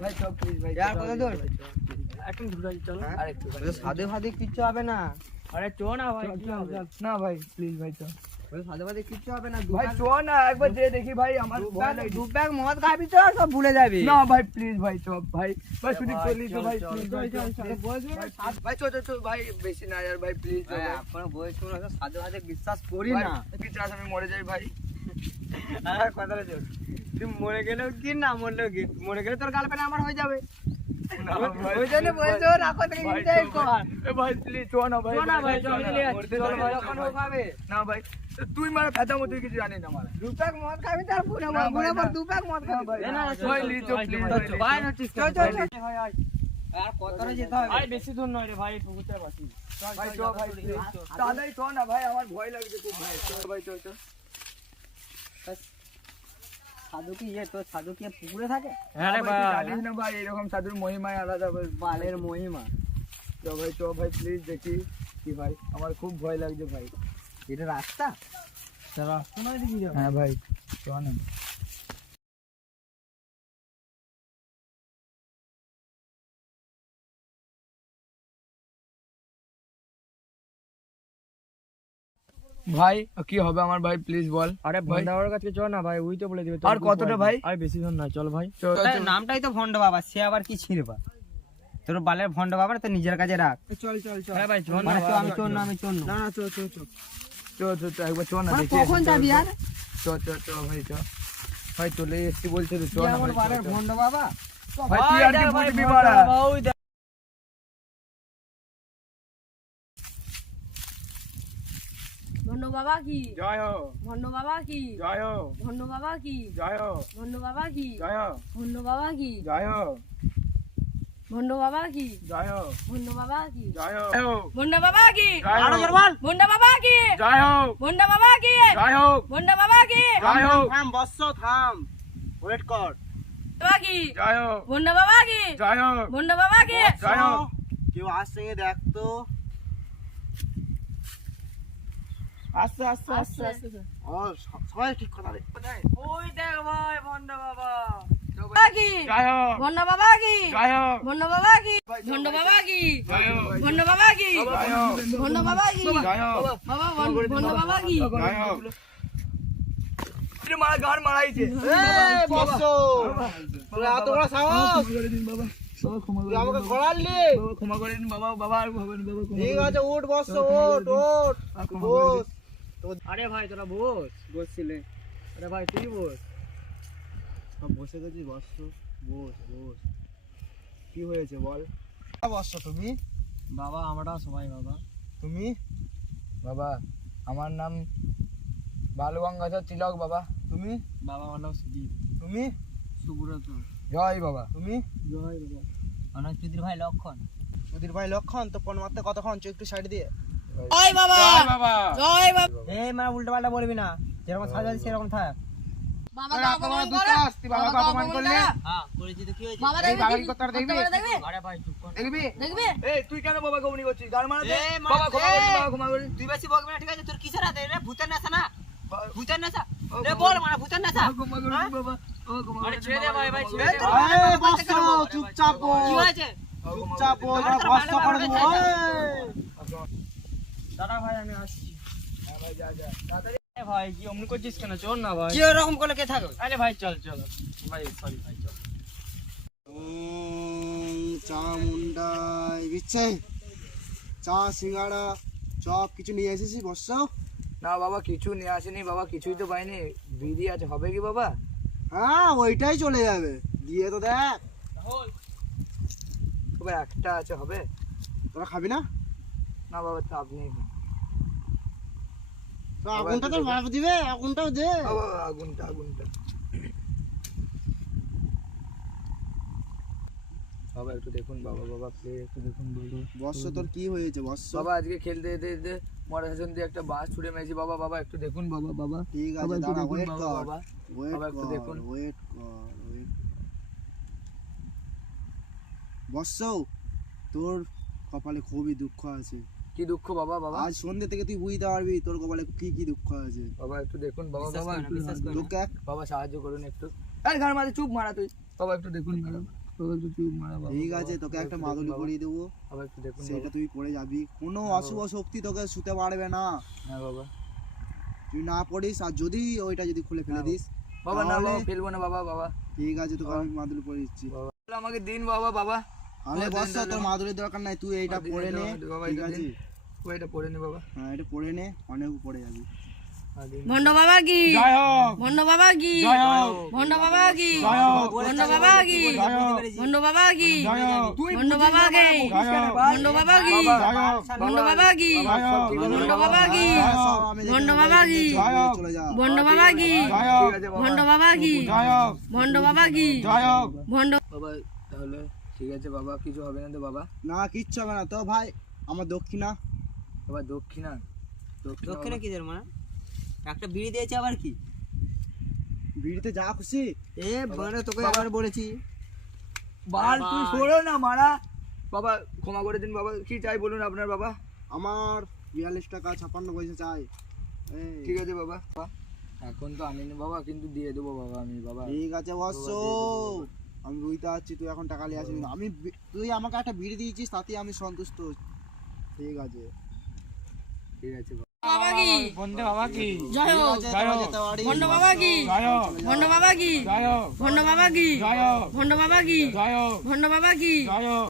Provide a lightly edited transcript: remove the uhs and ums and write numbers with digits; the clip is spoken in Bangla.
ভাই সব প্লিজ ভাই আর কত দূর? একটু ঘুরে চলো হ্যাঁ? আরেকটু সাদে ফাদে কিচ্ছু হবে না। আরে চো না ভাই না ভাই প্লিজ ভাই চো সাদে ফাদে কিচ্ছু হবে না। ভাই চো না একবার যে দেখি ভাই আমার ভয় লাগে দু ব্যাগ মদ খাবি তো সব ভুলে যাবি। না ভাই প্লিজ ভাই চো ভাই ভাই শুধু চলি তো ভাই প্লিজ ভাই ভাই চো চো ভাই বেশি না यार ভাই প্লিজ এখন বই শুনো সাদে ফাদে বিশ্বাস করি না। বিশ্বাস আমি মরে যাই ভাই আর কথাটা চল, তুই মরে গেলেও কি না মরলেও কি, মরে গেলে তোর গার্লফ্রেন্ড আমার হয়ে যাবে। ওই জন্য বলছো রাখো থেকে এনজয় কর। ভাই প্লিজ চো না ভাই চল ভাই চল ভাই যখন ও খাবে না ভাই তুই মারা ফেতা মতো কিছু জানি না মারা দু প্যাক মদ খাবি তার পুরো পুরো পর দু প্যাক মদ খাবি। না ভাই প্লিজ চো প্লিজ ভাই না ঠিক চল চল ভাই আয় আর কতটা যেতে হবে? ভাই বেশি দূর নয় রে ভাই পুকুরটা বাসি ভাই চো ভাই তাহলেই চো না ভাই আমার ভয় লাগছে খুব ভাই চো ভাই চো চো সাধু কি তোর সাধু কি পুকুরে থাকে? হ্যাঁ রে ভাই জানিস না ভাই এরকম সাধুর মহিমায় আলাদা বালের মহিমা। চো ভাই প্লিজ দেখি কি ভাই আমার খুব ভয় লাগছে ভাই এটা রাস্তা? রাস্তা নয় দেখি হ্যাঁ ভাই চো না ভাই কি হবে আমার ভাই প্লিজ বল আরে ভন্ডাবার কাছে চল না ভাই, ওই তো বলে দিবে। আর কতটা ভাই? আর বেশি জন না, চল ভাই। নামটাই তো ভন্ড বাবা, সে আবার কি ছিড়বা? তোর বালের ভন্ড বাবা তো নিজের কাছে রাখ। চল চল চল হ্যাঁ ভাই চল না। মানে তো আমি চোর না, আমি চোর না। না না চো চো চো চো চো চো একবার চো না দেখি কখন যাবি আর? চো চো চো ভাই চো ভাই চলে এসছি বলছে তো চো না আমার ভাই, বালের চো, চো। ভন্ড বাবা। ভাই তুই আর কি বুঝবি বাড়া ভন্ড বাবা কি জয় হো ভন্ড বাবা কি জয় হো ভন্ড বাবা কি জয় হো ভন্ড বাবা কি জয় হো ভন্ড বাবা কি জয় হো ভন্ড বাবা কি জয় হো ভন্ড বাবা কি জয় হো ভন্ড বাবা কি জয় হো ভন্ড বাবা কি জয় হো ভন্ড বাবা কি জয় হো ভন্ড বাবা কি জয় হো থাম বস্স থাম, ওয়েট কর। বাবা কি জয় হো ভন্ড বাবা কি জয় হো ভন্ড বাবা কি জয় হো কেউ আসছে দেখ তো। আস্তে আস্তে আস্তে আস্তে ও সবাই ঠিক কথা রে। ওই দেখ ভাই ভন্ড বাবা বাবা কি জয় হো ভন্ড বাবা কি জয় হো ভন্ড বাবা কি ভন্ড বাবা কি জয় হো ভন্ড বাবা কি জয় হো ভন্ড বাবা কি জয় হো বাবা ভন্ড বাবা কি জয় হো মারা গান মারাইছে এই বস্স, তোর এত বড় সাহস, ক্ষমা করে দিন বাবা বাবা ক্ষমা তুই করে আমাকে দিন গড়ালি? বাবা ক্ষমা করে দিন বাবা বাবা আর হবে না বাবা ক্ষমা ঠিক করে আছে উঠ বস্স, উঠ উঠ আর ক্ষমা করে দিন। বস। আরে ভাই তোরা বস। বসছিলে? আরে ভাই তুই বস। সব বসে গেছিস বস্স, বস বস। কি হয়েছে বল বস্স তুমি? বাবা আমরা সবাই বাবা। তুমি? বাবা আমার নাম বালগঙ্গাধর তিলক বাবা তুমি? বাবা আমার নাম সুদীপ। তুমি? সুব্রত। জয় বাবা তুমি? জয় বাবা। আমার চুদির ভাই লক্ষণ। চুদির ভাই লক্ষণ তো পণ মারতে কতক্ষণ, চোখ একটু সাইড দিয়ে। জয় বাবা জয় বাবা জয় বাবা এই মা উল্টো পাল্টা বলবি না, যেরকম সাজা সেরকম থাক। বাবা অপমান করে বাবাকে অপমান করলে হ্যাঁ করেছি তো কি হয়েছে? বাবা এই দেখবি বাবাকে কতটা দেখবি দেখবি আরে ভাই চুপ কর। দেখবি দেখবি এই তুই কেন বাবাকে অপমান করছিস গান মারাতে এই মা, বাবা ক্ষমা করে দিন, এই। বাবা ক্ষমা করে দিন। তুই বেশি বকবি না, ঠিক আছে? তোর কিসের হাতে রে? ভূতের নেশা না? বাবা- ভূতের নেশা? বাবা রে ক্ষমা বল করে মানে ভূতের নেশা? বাবা ক্ষমা করে দিন, বাবা বাবা ক্ষমা করে আরে দিন, ছেড়ে দে বাবা ভাই, ভাই, ক্ষমা ছেড়ে করে দে। দিন। এই বস্স চুপচাপ বল। কি হয়েছে চুপচাপ বল, আমার তো বস্স বারে করে বারে দেবো। দাদা ভাই আমি আসছি। হ্যাঁ ভাই যা যা তাড়াতাড়ি আরে ভাই কি অমনি করছিস কেন? চল না ভাই। কি ওরকম করলে কে থাকবে? আরে ভাই চল চল ভাই, সরি ভাই চল। চামুন্ডাই বিচ্ছে চা সিঙ্গাড়া চপ কিছু নিয়ে এসেছিস বস্স? না বাবা কিছু নিয়ে আসেনি বাবা কিছুই তো পাইনি বিড়ি আছে হবে কি বাবা হ্যাঁ ওইটাই চলে যাবে, দিয়ে তো দেখ। বাবা একটা আছে হবে তোরা খাবি না? না বাবা চাপ নেই তো আগুনটা তো বাপ দিবে, আগুনটাও দে। বাবা আগুনটা আগুনটা বাবা একটু দেখুন বাবা বাবা প্লিজ একটু দেখুন বাবা বস্স তোর কি হয়েছে বস্স? বাবা আজকে খেলতে যেতে যেতে মরাশাসন দিয়ে একটা বাস ছুড়ে মেরেছি বাবা বাবা একটু দেখুন বাবা বাবা ঠিক বাবা আছে একটু দাঁড়া, দেখুন ওয়েট বাবা কর, বাবা ওয়েট বাবা একটু কর, দেখুন। ওয়েট কর, ওয়েট। বস্স তোর কপালে খুবই দুঃখ আছে। কি দুঃখ বাবা বাবা আজ সন্ধ্যে থেকে তুই বুঝতে পারবি তোর কপালে কি কি দুঃখ আছে। বাবা একটু দেখুন বাবা বাবা একটু তোকে বাবা সাহায্য করুন একটু আরে ঘর মাঝে চুপ মারা তুই বাবা একটু দেখুন বাবা বাবা একটু চুপ মারা বাবা। ঠিক আছে, তোকে একটা মাদুলি পরিয়ে দেবো, বাবা একটু দেখুন সেটা বাবা। তুই পরে যাবি। কোনো অশুভ শক্তি তোকে শুতে পারবে না, হ্যাঁ বাবা। তুই না পড়িস। আর যদি ওইটা যদি খুলে ফেলে দিস বাবা না বাবা তাহলে- ফেলবো না বাবা বাবা। ঠিক আছে, তোকে আমি মাদুলি পরে দিচ্ছি। বাবা আমাকে দিন বাবা বাবা। তাহলে দেন, বস, দেন, তোর দেন। মাদুলির দরকার নাই, তুই এইটা দিন, পরে দিন, নে। বাবা, ঠিক এটা আছে, দিন। বাবা এটা পরে নে বাবা। হ্যাঁ এটা পরে নে, অনেক পরে যাবি। হ্যাঁ, দিন। ভন্ড বাবা কি জয় হোক ভন্ড বাবা কি জয় হোক ভন্ড বাবা কি জয় হোক ভন্ড বাবা কি জয় হোক ভন্ড বাবা কি জয় হোক তুই ভন্ড বুঝিস বাবা না, কে বুঝিস কেন ভাই? ভন্ড বাবা কি জয় হোক ভন্ড বাবা কি জয় হোক ভন্ড বাবা কি আর সব আমি দেখে ভন্ড নেবো, বাবা কি? চলে যা, চলে যা। ভন্ড বাবা কি জয় ঠিক হোক আছে বাবা। ভন্ড বাবা কি জয় হোক ভন্ড বাবা কি জয় হোক ভন্ড বাবা তাহলে ঠিক আছে বাবা, কিছু হবে না তো বাবা? না কিচ্ছু হবে না তো ভাই। আমার দক্ষিণা বাবা দক্ষিণা দক্ষিণে কি দের মানে একটা বিড়ি দিয়েছে আবার কি বিড়িতে যা খুশি। এ মানে তোকে আবার বলেছি বাল তুই সরো না মারা। বাবা ক্ষমা করে দিন বাবা, কি চাই বলুন আপনার বাবা? আমার 42 টাকা 56 পয়সা চাই। এই, ঠিক আছে বাবা। এখন তো আনিনি বাবা, কিন্তু দিয়ে দেবো বাবা আমি বাবা। ঠিক আছে বস, আমি বুঝতে পারছি তুই এখন টাকা নিয়ে আসবি না। তুই আমাকে একটা বিড়ি দিয়েছিস, তাতে আমি সন্তুষ্ট। ঠিক আছে, ঠিক আছে বাবা। বাবা কি বন্দে বাবা কি জয় হোক ঠিক আছে, জয় তোরা হোক। যেতে পারিস। ভন্ড বাবা কি জয় হোক ভন্ড বাবা কি জয় হোক ভন্ড বাবা কি জয় হোক ভন্ড বাবা কি জয় হোক ভন্ড বাবা কি জয় হোক